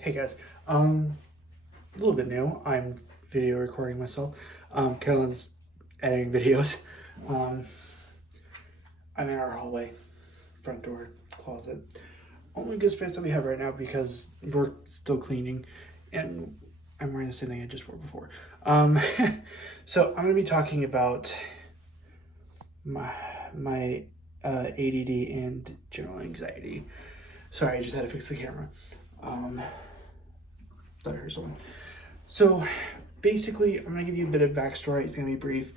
Hey guys, a little bit new. I'm video recording myself. Carolyn's editing videos. Um, I'm in our hallway, front door, closet. Only good space that we have right now because we're still cleaning, and I'm wearing the same thing I just wore before. Um, so I'm gonna be talking about my ADD and general anxiety. Sorry, I just had to fix the camera. Um, Thought I heard someone. So basically, I'm gonna give you a bit of backstory. It's gonna be brief.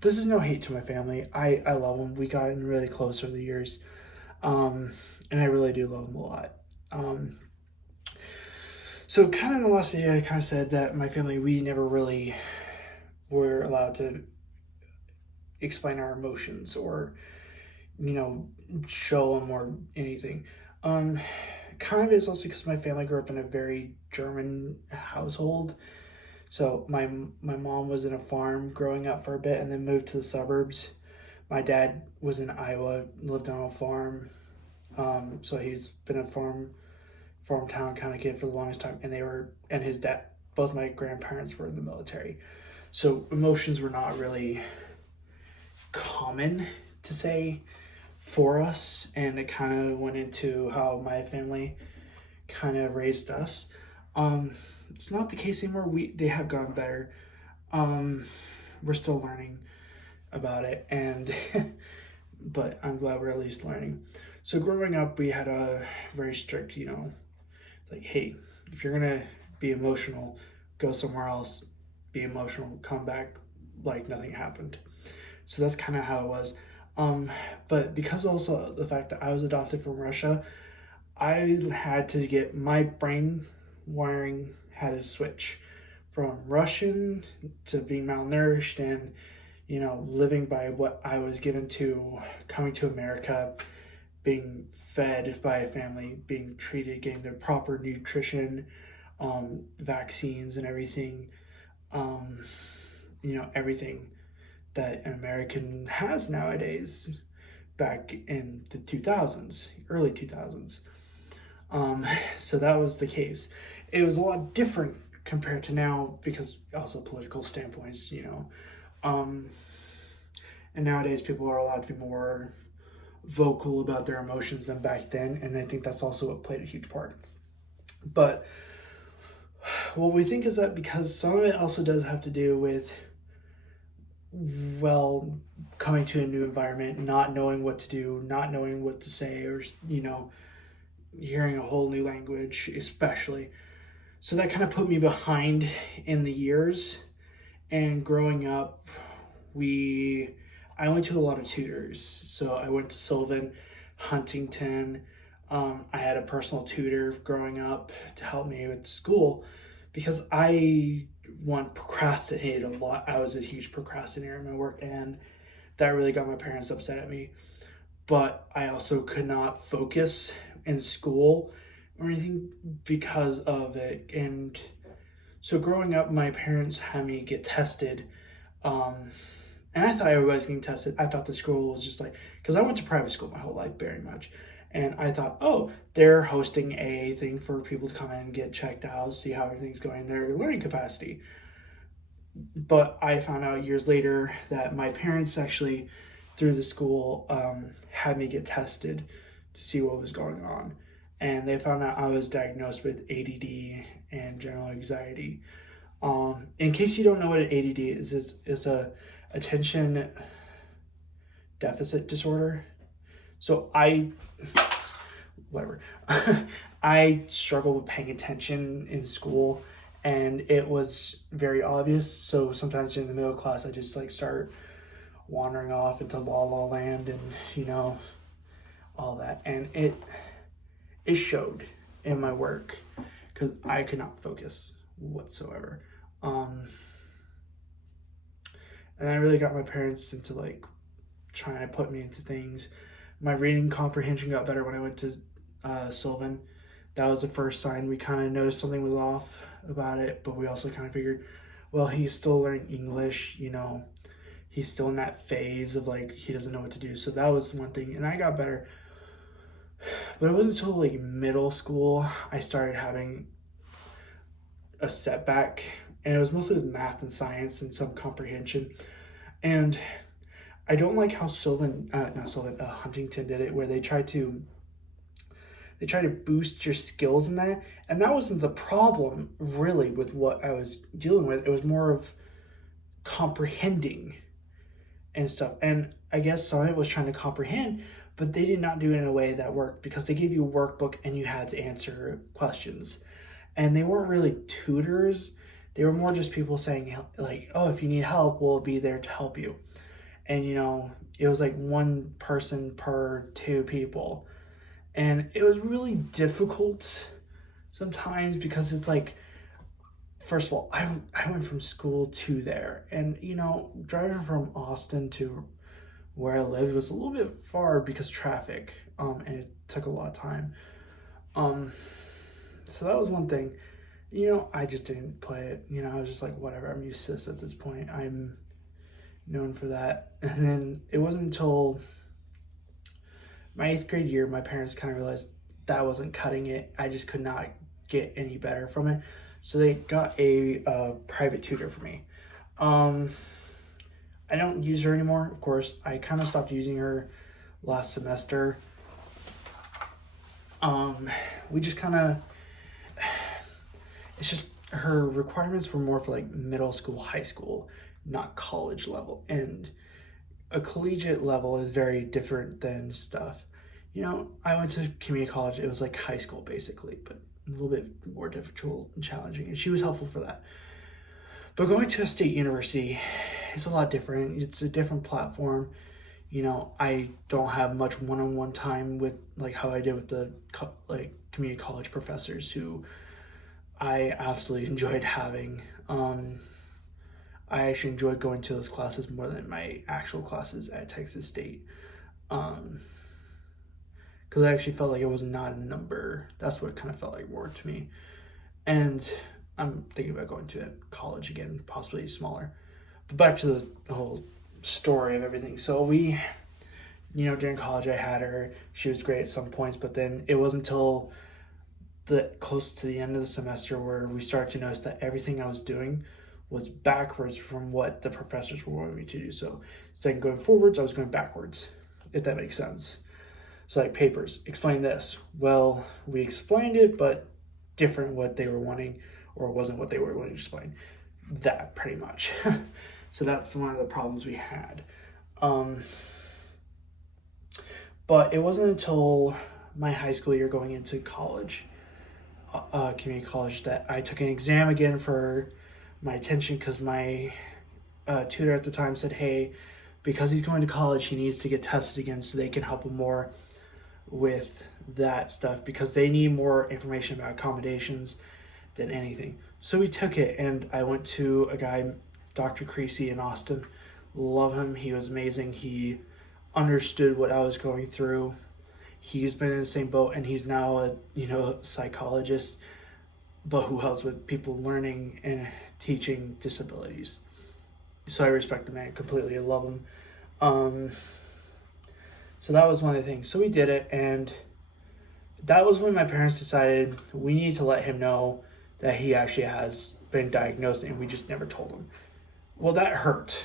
This is no hate to my family. I love them. We gotten really close over the years, um, and I really do love them a lot. Um, so kind of in the last video, I kind of said that my family, we never really were allowed to explain our emotions or show them or anything. Um, Kind of is also because my family grew up in a very German household. So my mom was in a farm growing up for a bit and then moved to the suburbs. My dad was in Iowa, lived on a farm. So he's been a farm town kind of kid for the longest time. And his dad, both my grandparents were in the military. So emotions were not really common to say for us, and it kind of went into how my family kind of raised us. Um, it's not the case anymore. They have gotten better. Um, we're still learning about it, and but I'm glad we're at least learning. So growing up, we had a very strict, like, hey, if you're gonna be emotional, go somewhere else. Be emotional, come back like nothing happened. So that's kind of how it was. Um, but because also the fact that I was adopted from Russia, I had to get my brain wiring had to switch from Russian to being malnourished and living by what I was given to coming to America, being fed by a family, being treated, getting the proper nutrition, vaccines and everything, um, everything that an American has nowadays back in the 2000s, early 2000s. So that was the case. It was a lot different compared to now because also political standpoints. Um, and nowadays people are allowed to be more vocal about their emotions than back then, and I think that's also what played a huge part. But what we think is that because some of it also does have to do with, well, coming to a new environment, not knowing what to do, not knowing what to say, or hearing a whole new language, especially. So that kind of put me behind in the years. And growing up, I went to a lot of tutors. So I went to Sylvan, Huntington. I had a personal tutor growing up to help me with school because procrastinated a lot. I was a huge procrastinator in my work, and that really got my parents upset at me. But I also could not focus in school or anything because of it. And so growing up, my parents had me get tested. Um, and I thought everybody was getting tested. I thought the school was just like, because I went to private school my whole life, very much. And I thought, oh, they're hosting a thing for people to come in and get checked out, see how everything's going in their learning capacity. But I found out years later that my parents actually, through the school, had me get tested to see what was going on. And they found out I was diagnosed with ADD and general anxiety. In case you don't know what an ADD is, it's a attention deficit disorder. So whatever, I struggle with paying attention in school, and it was very obvious. So sometimes in the middle of class, I just like start wandering off into La La Land and all that, and it showed in my work because I could not focus whatsoever. Um, and I really got my parents into like trying to put me into things. My reading comprehension got better when I went to Sylvan. That was the first sign. We kind of noticed something was off about it, but we also kind of figured, well, he's still learning English. He's still in that phase of like he doesn't know what to do. So that was one thing, and I got better. But it wasn't until like middle school I started having a setback, and it was mostly with math and science and some comprehension. And I don't like how Huntington did it, where they try to boost your skills in that, and that wasn't the problem really with what I was dealing with. It was more of comprehending and stuff. And I guess some of it was trying to comprehend, but they did not do it in a way that worked because they gave you a workbook and you had to answer questions. And they weren't really tutors. They were more just people saying, like, oh, if you need help, we'll be there to help you. And, it was like one person per two people. And it was really difficult sometimes because it's like, first of all, I went from school to there. And, driving from Austin to where I lived was a little bit far because traffic, and it took a lot of time. So that was one thing. I just didn't play it. I was just like, whatever, I'm used to this at this point. I'm known for that. And then it wasn't until my 8th grade year, my parents kind of realized that wasn't cutting it. I just could not get any better from it. So they got a private tutor for me. I don't use her anymore, of course. I kind of stopped using her last semester. We just kind of, it's just her requirements were more for like middle school, high school, not college level. And a collegiate level is very different than stuff. I went to community college. It was like high school basically, but a little bit more difficult and challenging. And she was helpful for that. But going to a state university is a lot different. It's a different platform. I don't have much one-on-one time with like how I did with the community college professors who I absolutely enjoyed having. I actually enjoyed going to those classes more than my actual classes at Texas State. Because I actually felt like it was not a number. That's what it kind of felt like more to me. And I'm thinking about going to college again, possibly smaller. But back to the whole story of everything. So we, during college I had her. She was great at some points, but then it wasn't until close to the end of the semester where we started to notice that everything I was doing was backwards from what the professors were wanting me to do. So instead of going forwards, I was going backwards, if that makes sense. So like papers, explain this. Well, we explained it, but different what they were wanting, or wasn't what they were wanting to explain. That pretty much. So that's one of the problems we had. But it wasn't until my high school year going into college, community college, that I took an exam again for my attention because my tutor at the time said, hey, because he's going to college, he needs to get tested again so they can help him more with that stuff because they need more information about accommodations than anything. So we took it, and I went to a guy, Dr. Creasy in Austin. Love him. He was amazing. He understood what I was going through. He's been in the same boat, and he's now a psychologist, but who helps with people learning and teaching disabilities. So I respect the man completely. I love him. So that was one of the things. So we did it, and that was when my parents decided we need to let him know that he actually has been diagnosed, and we just never told him. Well, that hurt.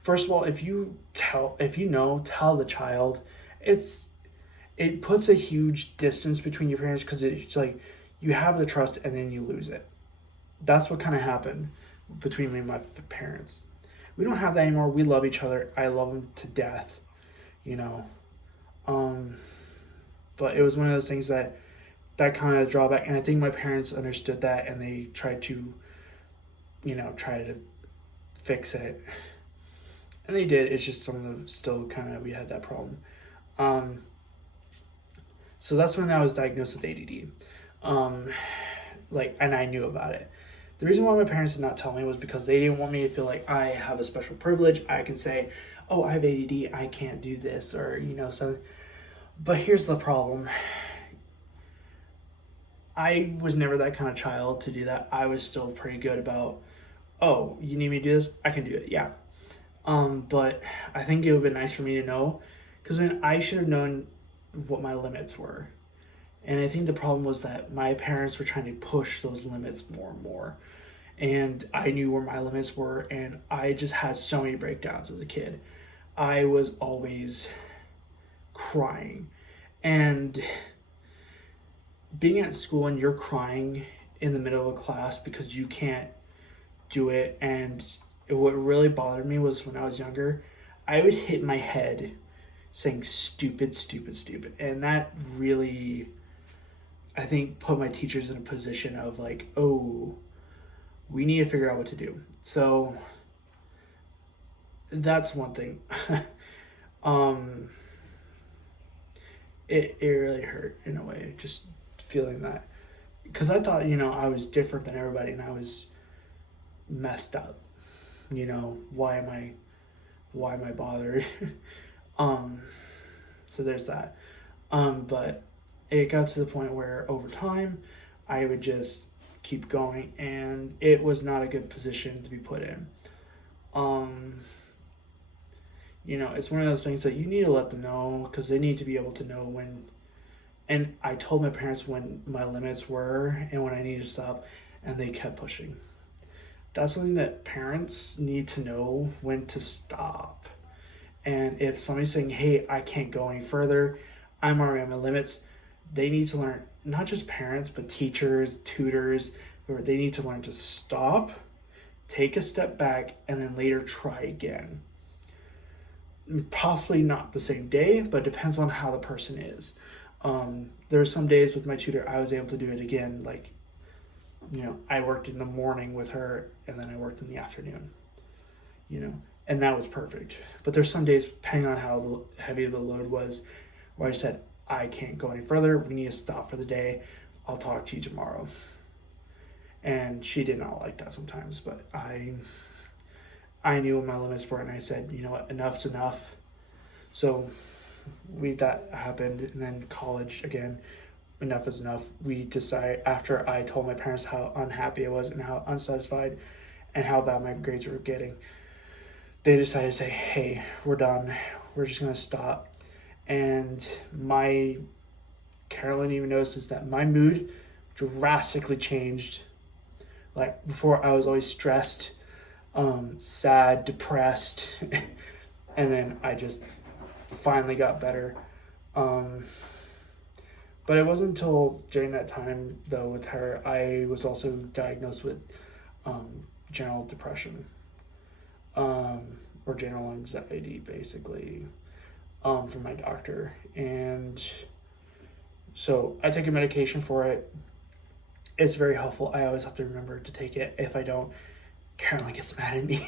First of all, if you tell the child, it puts a huge distance between your parents because it's like you have the trust and then you lose it. That's what kind of happened between me and my parents. We don't have that anymore. We love each other. I love him to death, but it was one of those things that kind of drawback, and I think my parents understood that, and they tried to fix it, and they did. It's just some of the still kind of we had that problem. So that's when I was diagnosed with ADD, and I knew about it. The reason why my parents did not tell me was because they didn't want me to feel like I have a special privilege. I can say, oh, I have ADD, I can't do this, or something. But here's the problem. I was never that kind of child to do that. I was still pretty good about, oh, you need me to do this? I can do it, yeah. But I think it would have been nice for me to know, because then I should have known what my limits were. And I think the problem was that my parents were trying to push those limits more and more. And I knew where my limits were, and I just had so many breakdowns as a kid. I was always crying. And being at school and you're crying in the middle of a class because you can't do it, and what really bothered me was when I was younger, I would hit my head saying stupid, stupid, stupid. And that really, I think, put my teachers in a position of like, oh, we need to figure out what to do. So that's one thing. um, it really hurt in a way, just feeling that. Because I thought, I was different than everybody and I was messed up. Why am I bothered? um, so there's that. But it got to the point where over time, I would just keep going, and it was not a good position to be put in. It's one of those things that you need to let them know because they need to be able to know when. And I told my parents when my limits were and when I needed to stop, and they kept pushing. That's something that parents need to know when to stop. And if somebody's saying, hey, I can't go any further, I'm already at my limits, they need to learn, not just parents, but teachers, tutors, or they need to learn to stop, take a step back, and then later try again. Possibly not the same day, but it depends on how the person is. There were some days with my tutor, I was able to do it again. Like, I worked in the morning with her and then I worked in the afternoon, and that was perfect. But there's some days, depending on how heavy the load was, where I said, I can't go any further. We need to stop for the day. I'll talk to you tomorrow. And she did not like that sometimes, but I knew what my limits were, and I said, you know what, enough's enough. So that happened, and then college again, enough is enough. We decided, after I told my parents how unhappy I was and how unsatisfied and how bad my grades were getting, they decided to say, hey, we're done. We're just going to stop. And Carolyn even notices that my mood drastically changed. Like before, I was always stressed, sad, depressed, and then I just finally got better. But it wasn't until during that time, though, with her, I was also diagnosed with general depression, or general anxiety, basically, from my doctor. And so I take a medication for it. It's very helpful. I always have to remember to take it. If I don't, Carolyn gets mad at me.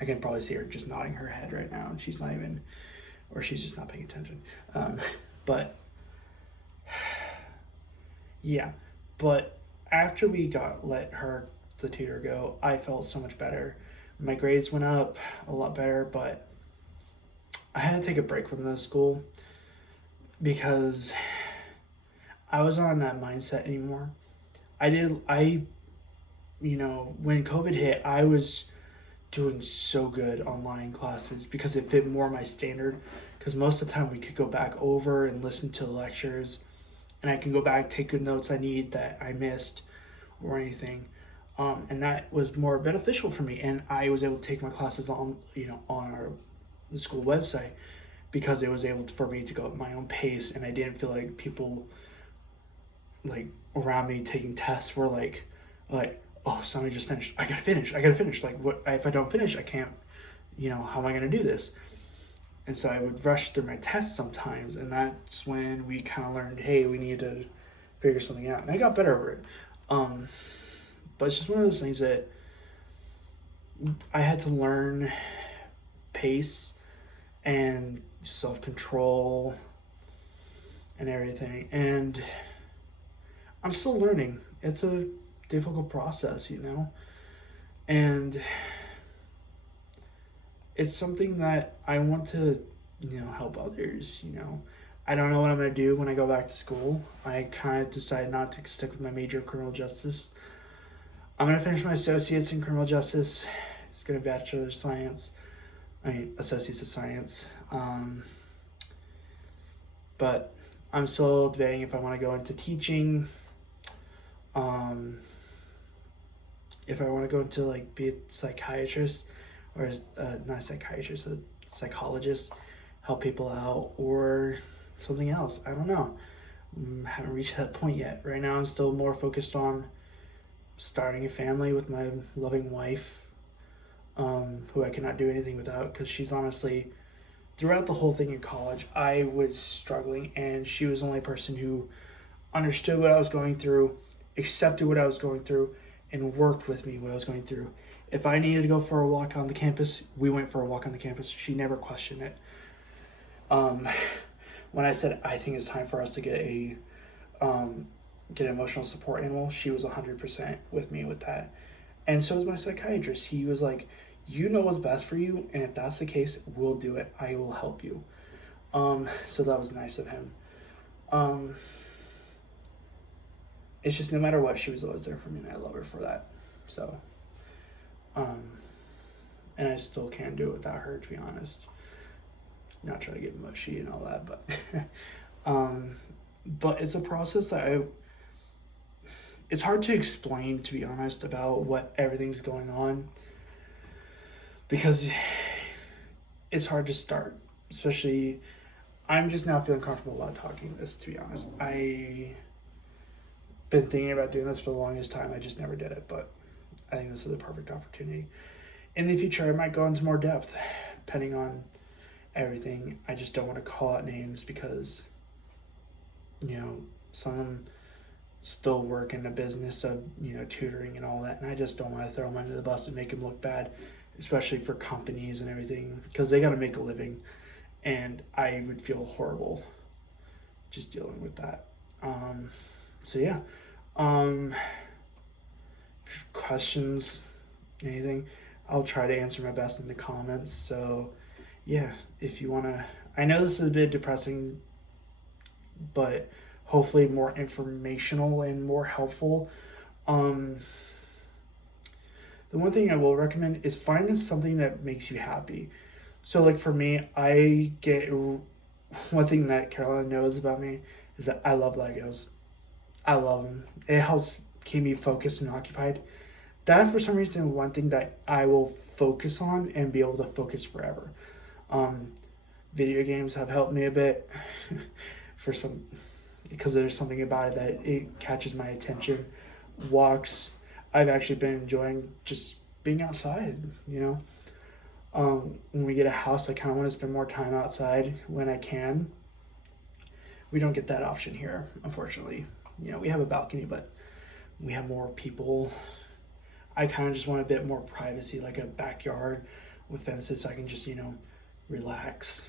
I can probably see her just nodding her head right now, and she's not even, or she's just not paying attention. But yeah, but after we let the tutor go, I felt so much better. My grades went up a lot better, but I had to take a break from the school because I wasn't on that mindset anymore. When COVID hit, I was doing so good online classes because it fit more my standard. Because most of the time we could go back over and listen to the lectures, and I can go back, take good notes I need that I missed or anything. And that was more beneficial for me. And I was able to take my classes on the school website because it was able for me to go at my own pace, and I didn't feel like people like around me taking tests were like, oh, somebody just finished. I gotta finish. Like, what if I don't finish? I can't. How am I gonna do this? And so I would rush through my tests sometimes, and that's when we kind of learned, hey, we need to figure something out. And I got better over it. But it's just one of those things that I had to learn pace and self-control and everything. And I'm still learning. It's a difficult process, and it's something that I want to, help others, I don't know what I'm going to do when I go back to school. I kind of decided not to stick with my major of criminal justice. I'm going to finish my associates in criminal justice. It's going to bachelor of science. Associates of science. but I'm still debating if I want to go into teaching, if I want to go into like be a psychiatrist or not a psychiatrist, a psychologist, help people out, or something else. I don't know. Haven't reached that point yet. Right now, I'm still more focused on starting a family with my loving wife, who I cannot do anything without because she's honestly, throughout the whole thing in college, I was struggling, and she was the only person who understood what I was going through, accepted what I was going through, and worked with me what I was going through. If I needed to go for a walk on the campus, we went for a walk on the campus. She never questioned it. Um, when I said I think it's time for us to get an emotional support animal, she was 100% with me with that. And so was my psychiatrist. He was like, you know what's best for you, and if that's the case, we'll do it. I will help you. So that was nice of him. It's just no matter what, she was always there for me, and I love her for that. So, and I still can't do it without her, to be honest. Not trying to get mushy and all that, but it's a process that it's hard to explain, to be honest, about what everything's going on, because it's hard to start, especially, I'm just now feeling comfortable about talking this, to be honest. I been thinking about doing this for the longest time. I just never did it, but I think this is a perfect opportunity. In the future, I might go into more depth, depending on everything. I just don't want to call out names because, some still work in the business of, tutoring and all that, and I just don't want to throw them under the bus and make them look bad, especially for companies and everything, because they got to make a living, and I would feel horrible just dealing with that. So yeah. Questions, anything, I'll try to answer my best in the comments. So yeah, if you want to, I know this is a bit depressing, but hopefully more informational and more helpful. The one thing I will recommend is finding something that makes you happy. So like for me, one thing that Caroline knows about me is that I love Legos. I love them. It helps keep me focused and occupied. That, for some reason, one thing that I will focus on and be able to focus forever. Video games have helped me a bit because there's something about it that it catches my attention. Walks, I've actually been enjoying just being outside, When we get a house, I kind of want to spend more time outside when I can. We don't get that option here, unfortunately. We have a balcony, but we have more people. I kind of just want a bit more privacy, like a backyard with fences, so I can just, relax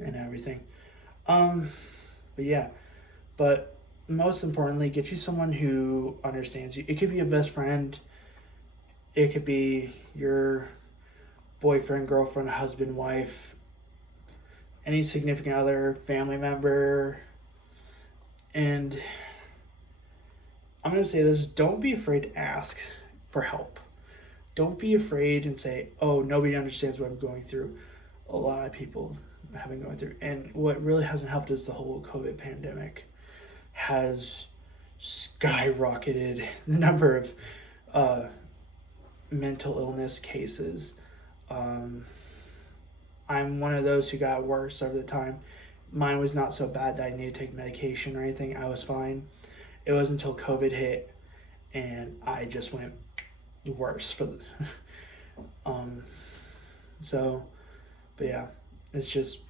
and everything. But yeah, but most importantly, get you someone who understands you. It could be a best friend. It could be your boyfriend, girlfriend, husband, wife, any significant other, family member. And I'm going to say this, don't be afraid to ask for help. Don't be afraid and say, oh, nobody understands what I'm going through. A lot of people have been going through. And what really hasn't helped is the whole COVID pandemic has skyrocketed the number of mental illness cases. I'm one of those who got worse over the time. Mine was not so bad that I needed to take medication or anything. I was fine. It wasn't until COVID hit and I just went worse for the but yeah, it's just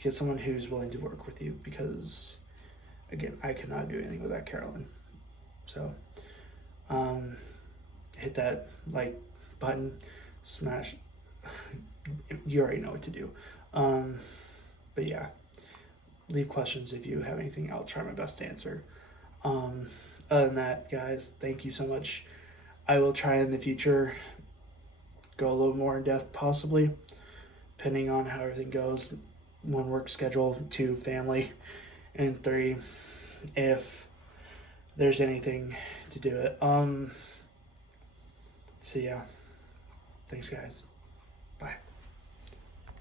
get someone who's willing to work with you, because again, I could not do anything without Carolyn. So hit that like button, smash. You already know what to do. But yeah, leave questions if you have anything. I'll try my best to answer. Other than that, guys, thank you so much. I will try in the future go a little more in depth, possibly, depending on how everything goes. 1, work schedule, 2, family, and 3, if there's anything to do it. So yeah, thanks guys. Bye.